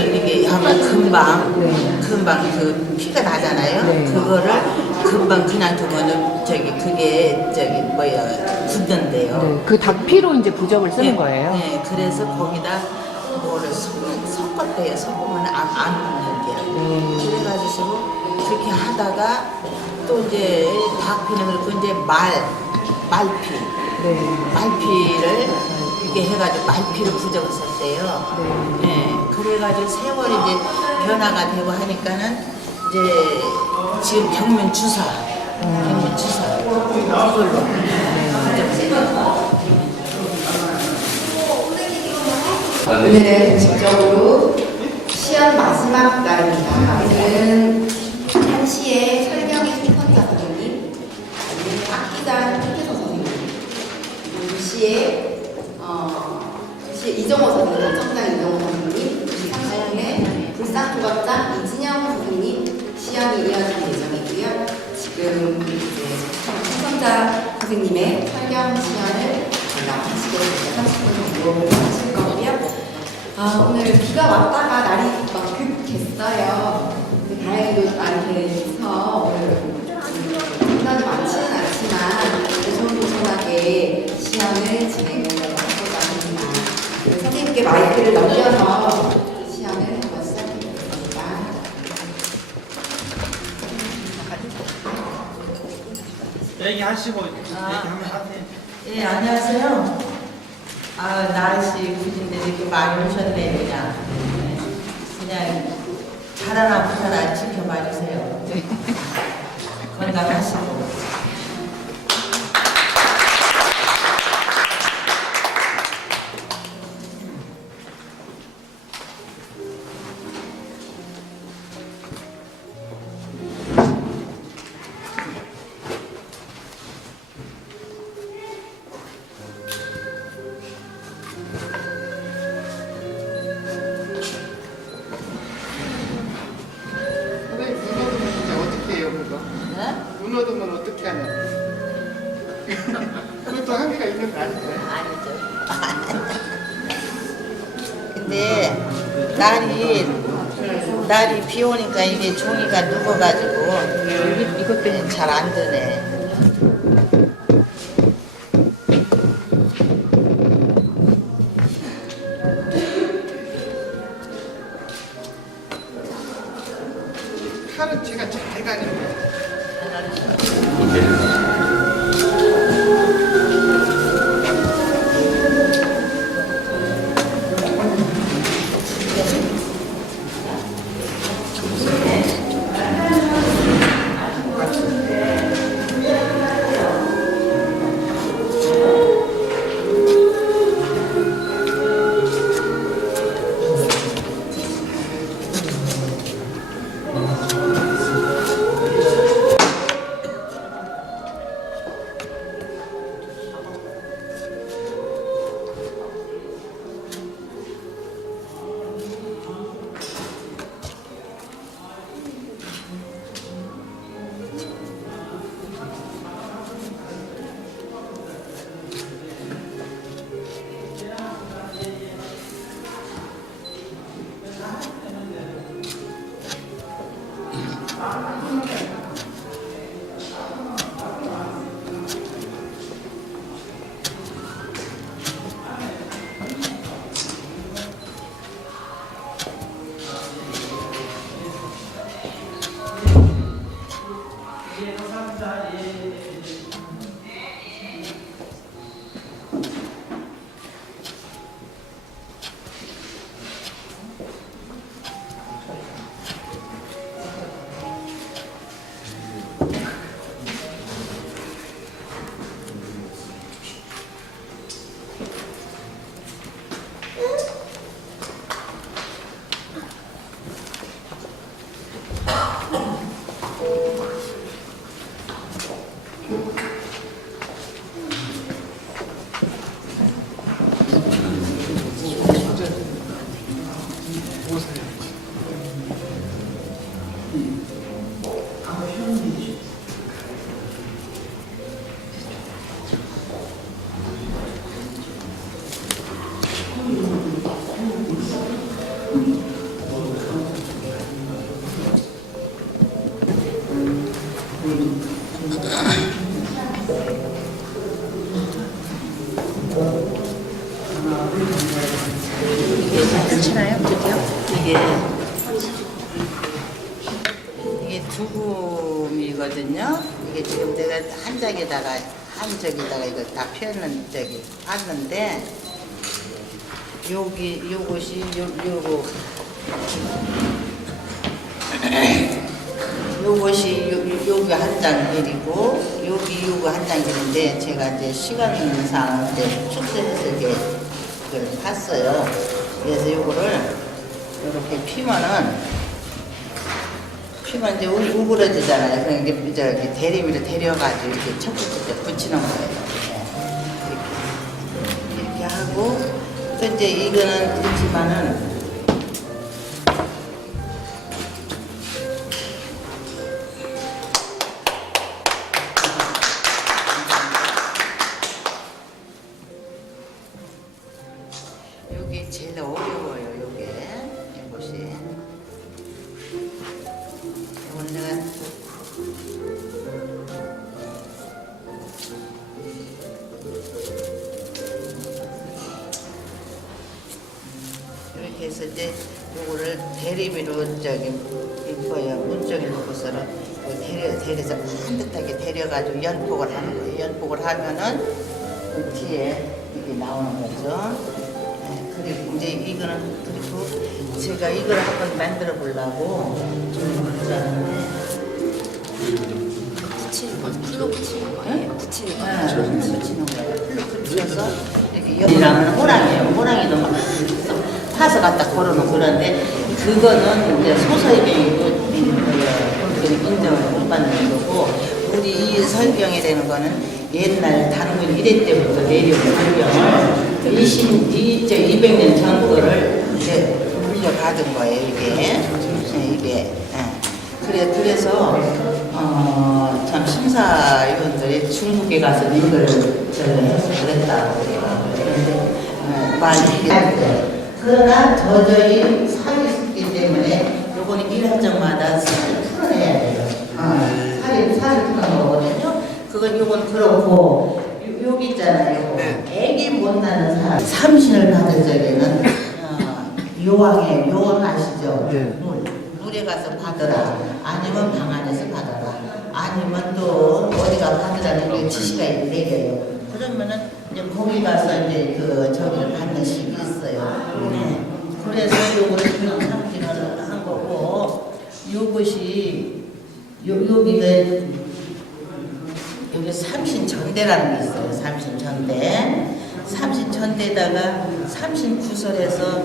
이게 하면 금방 금방 그 피가 나잖아요. 네. 그거를 금방 그냥 두면은 저기 그게 저기 뭐야 굳는데요. 네, 그 닭피로 이제 부적을 쓰는 네, 거예요. 네, 그래서 거기다 뭐를 섞- 섞었대요. 섞으면 안, 안 굳는데요. 네. 그래가지고 그렇게 하다가 또 이제 닭피는 그렇고 이제 말 말피 네. 말피를 이렇게 해가지고 말피를 부적을 썼대요. 네. 네, 그래가지고 세월이 이제 변화가 되고 하니까는 이제 지금 경면 주사, 경면 주사 이걸로 오늘은 직접으로 시험 마지막 날입니다. 오늘은 한시에 설경희 스펀자 선생님, 그리고 악기단 홍태서 선생님, 그리고 2시에 어, 2시에 이정호 선생님, 청장 이정호 선생님, 2시 30분에 불상 조각장 이진영 선생님 시험이 이어질 예정이고요. 지금 이제 청선자 선생님의 설경 시연을 하시게 되면 30분 정도 하실 거고요. 아, 오늘 비가 왔다가 날이 막 급겠어요. 근데 다행히도 날이 돼서 마이크를 넘겨서 시연을 한번 시작해보겠습니다. 얘기하시고 얘기하면 하세요. 예, 안녕하세요. 아, 날씨 굳은데 이렇게 많이 오셨네, 그냥. 네, 그냥 잘하나 못하나 지켜봐 그것도 한계가 있는 거 아닌가요? 아니죠. 근데 날이 날이 비 오니까 이게 종이가 누워가지고 이것도 잘안 드네. 칼은 제가 잘 가는 거예요. 이게 이게 두금이거든요. 이게 지금 내가 한 장에다가 한 저기다가 이거 다 펴는 저기 봤는데 여기 요것이 요 요거 요것이 여기 한 장 길이고 여기 요거 한 장 길인데 제가 이제 시간상 이제 축제해서 이게 그걸 봤어요. 그래서 요거를 이렇게 피면은 피면 이제 우- 우그러지잖아요. 그럼 이게 저기 대리미를 데려가지고 이렇게 척척척 붙이는 거예요. 네. 이렇게, 이렇게 하고 또 이제 이거는 그렇지만은 여기 제일 어려워요, 요게. 이것이. 내가 이렇게 해서 이제 요거를 대리미로 저기 이거야 문쪽에 놓고서는 그 데려 데려서 반듯하게 데려가지고 연폭을 하는 거예요. 연폭을 하면은 그 뒤에 이게 나오는 거죠. 네, 이제 이거는 그리고 제가 이걸 한번 만들어 보려고 좀 그러는데 붙이는 거, 풀로 붙이는 거예요. 붙이는 거. 네, 풀로 붙이는 거예요. 풀로 붙여서 이렇게 이라면 호랑이에요. 호랑이도 막 파서 갖다 걸어놓고 그런데 그거는 이제 소설병이고 인정을 못 받는 거고 우리 이 설경이라는 거는 옛날 단군 1회 때부터 내려온 설경을 20, 이, 저 200년 전 거를 이제 물려 받은 거예요 이게 네, 이게 예. 그래 그래서 어, 참 심사위원들이 중국에 가서 이걸 해서 그랬다고 그래요. 그런데 많이. 그러나 살이 있기 때문에 요거는 일한정마다 살을 풀어내야 돼요. 어, 살이 살을 풀어는 거거든요. 그건 요건 그렇고 요- 여기 있잖아요. 애기 못 낳는 사람 삼신을 받을 적에는 어, 요왕의 요원 아시죠? 물. 물에 가서 받으라. 아니면 방 안에서 받아라. 아니면 또 어디가 받으라는 게 지시가 내려요. 그러면은 이제 거기 가서 이제 그 저기를 받는 식이 있어요. 네. 그래서 요거를 그냥 삼기를 한 거고 요것이 요 여기가 여기 삼신 전대라는 게 있어요. 삼신 전대. 삼신 전대다가 삼신 구설에서